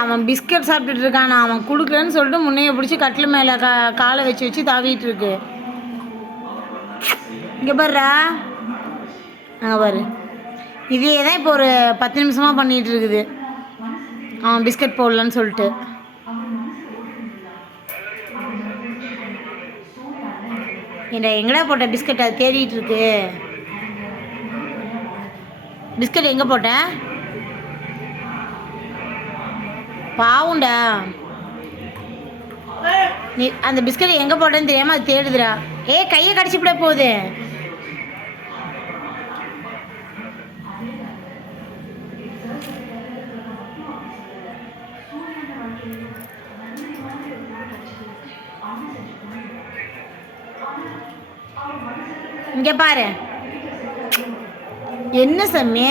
அவன் பிஸ்கட் சாப்பிட்டுட்டு இருக்கான். அவன் கொடுக்கலன்னு சொல்லிட்டு முன்னைய பிடிச்சி கட்டில் மேலே காலை வச்சு வச்சு தாவிட்டு இருக்கு. இங்கே பாருடா, அங்கே பாரு. இதே தான் இப்போ ஒரு 10 நிமிஷமாக பண்ணிகிட்டு இருக்குது. அவன் பிஸ்கட் போடலன்னு சொல்லிட்டு. எங்கடா போட்ட பிஸ்கட்? அது தேடிட்டு இருக்கு. பிஸ்கட் எங்கே போட்ட? பாவுண்டா, நீ அந்த பிஸ்கட் எங்கே போட்டேன்னு தெரியாமல் அது தேடுதுடா. கையை கடிச்சுப்பிட போகுது. இங்கே பாரு. என்ன சம்மே?